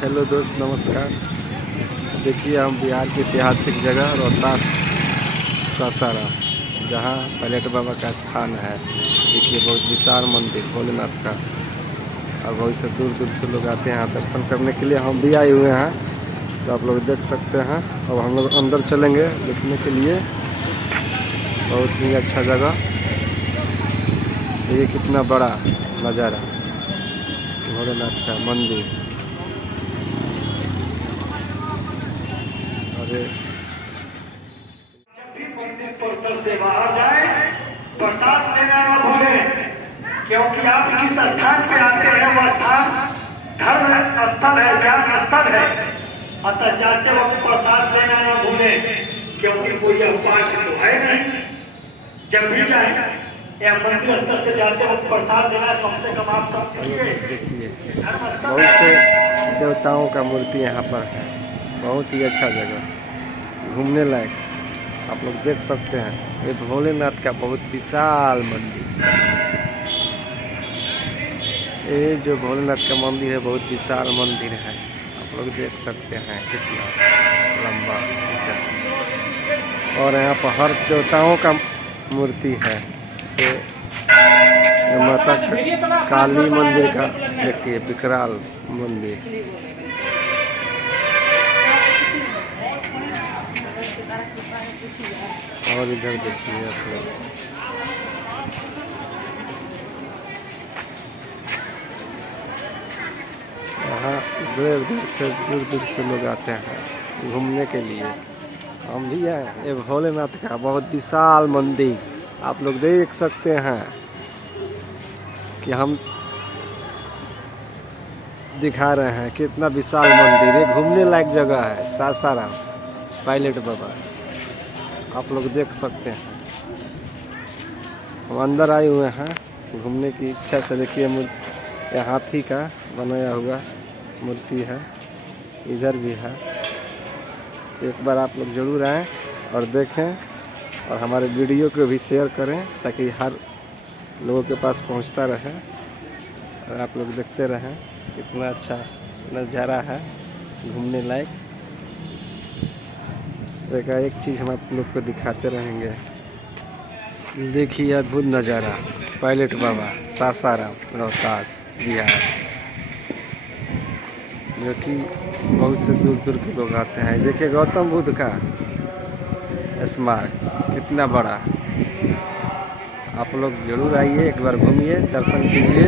Hello दोस्त, नमस्कार। देखिए, हम बिहार की ऐतिहासिक जगह रोहतास सासाराम, जहाँ पलेट बाबा का स्थान है। देखिए, बहुत विशाल मंदिर भोलेनाथ का, और बहुत से दूर दूर से लोग आते हैं यहाँ दर्शन करने के लिए। हम भी आए हुए हैं, तो आप लोग देख सकते हैं। अब हम लोग अंदर चलेंगे देखने के लिए। बहुत ही अच्छा जगह, ये कितना बड़ा नज़ारा भोलेनाथ का मंदिर। अरे जब भी मंदिर परिसर से बाहर जाए, प्रसाद लेना न भूलें, क्योंकि आप जिस स्थान पे आते हैं वह स्थान धर्म स्थल है, ज्ञान स्थल है। अतः जाते वक्त प्रसाद लेना न भूलें, क्योंकि कोई अवकाश तो है नहीं। जब भी जाए या मंदिर स्थल से जाते वक्त प्रसाद देना कम से कम आप सब सीखिए। देखिए, धर्म स्थल बहुत से देवताओं का मूर्ति यहाँ पर है। बहुत ही अच्छा जगह, घूमने लायक। आप लोग देख सकते हैं, ये भोलेनाथ का बहुत विशाल मंदिर। ये जो भोलेनाथ का मंदिर है, बहुत विशाल मंदिर है। आप लोग देख सकते हैं कितना लंबा ऊंचा। और यहाँ पर हर देवताओं का मूर्ति है। तो माता काली मंदिर का देखिए, विकराल मंदिर। और इधर देखिए आप लोग, यहाँ दूर दूर से लोग आते हैं घूमने के लिए। हम भी हैं। ये भोलेनाथ का बहुत विशाल मंदिर आप लोग देख सकते हैं कि हम दिखा रहे हैं कितना विशाल मंदिर। ये घूमने लायक जगह है सासाराम पलेट बाबा, आप लोग देख सकते हैं। हम अंदर आए हुए हैं घूमने की इच्छा से। देखिए, ये हाथी का बनाया हुआ मूर्ति है, इधर भी है। तो एक बार आप लोग ज़रूर आएँ और देखें, और हमारे वीडियो को भी शेयर करें, ताकि हर लोगों के पास पहुंचता रहे और आप लोग देखते रहें। कितना अच्छा नज़ारा है घूमने लायक। एक चीज़ हम आप लोग को दिखाते रहेंगे। देखिए, अद्भुत नज़ारा पलेट बाबा सासाराम रोहतास बिहार, जो कि बहुत से दूर दूर के लोग आते हैं। देखिए, गौतम बुद्ध का स्मारक कितना बड़ा। आप लोग ज़रूर आइए, एक बार घूमिए, दर्शन कीजिए,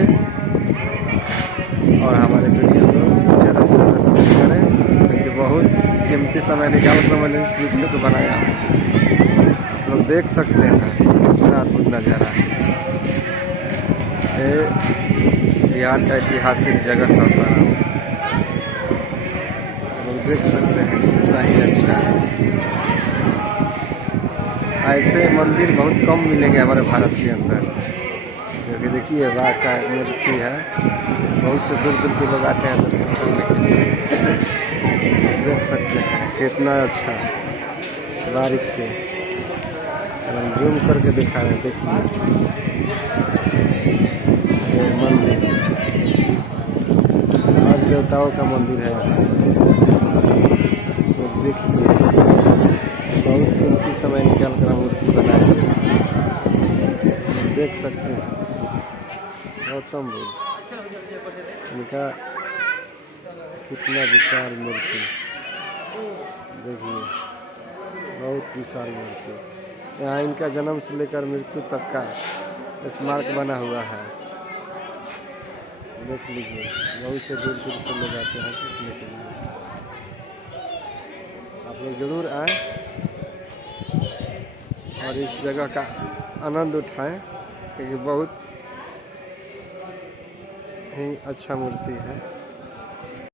और हमारे वीडियो को ज़्यादा से ज़्यादा शेयर करें, क्योंकि बहुत कीमती समय निकाल कर मैंने इस वीडियो को बनाया। आप लोग देख सकते हैं कितना अद्भुत नज़ारा। ये बिहार का ऐतिहासिक जगह सासाराम, आप लोग देख सकते हैं कितना ही अच्छा है। ऐसे मंदिर बहुत कम मिलेंगे हमारे भारत के अंदर, क्योंकि देखिए, बाघ का मूर्ति है। बहुत से दूर दूर के लोग आते हैं दर्शन करने के लिए। देख सकते हैं कितना अच्छा, बारीक से हम जूम करके दिखा रहे हैं। देखिए, ये मंदिर हर देवताओं का मंदिर है यहाँ। तो देखिए, बहुत कीमती समय निकाल कर मूर्ति बनाई है। देख सकते हैं गौतम बुद्ध, इनका कितना विशाल मूर्ति। देखिए, बहुत विशाल मूर्ति। यहाँ इनका जन्म से लेकर मृत्यु तक का स्मारक बना हुआ है। देख लीजिए, बहुत से दूर दूर से लोग आते हैं देखने के लिए। आप लोग ज़रूर आएँ और इस जगह का आनंद उठाएं, क्योंकि बहुत ही अच्छा मूर्ति है।